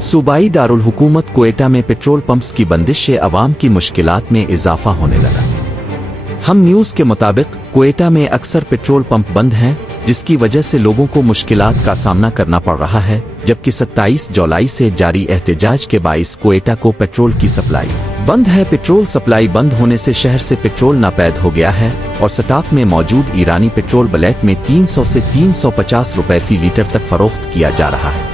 सूबाई दारुल हुकूमत क्वेटा में पेट्रोल पंप्स की बंदिश से अवाम की मुश्किलात में इजाफा होने लगा। हम न्यूज़ के मुताबिक क्वेटा में अक्सर पेट्रोल पंप बंद हैं, जिसकी वजह से लोगों को मुश्किलात का सामना करना पड़ रहा है, जबकि 27 जुलाई से जारी एहतजाज के बाइस क्वेटा को पेट्रोल की सप्लाई बंद है। पेट्रोल सप्लाई बंद होने से शहर से पेट्रोल नापैद हो गया है और स्टॉक में मौजूद ईरानी पेट्रोल ब्लैक में 300 से 350 रुपए फी लीटर तक फरोख्त किया जा रहा है।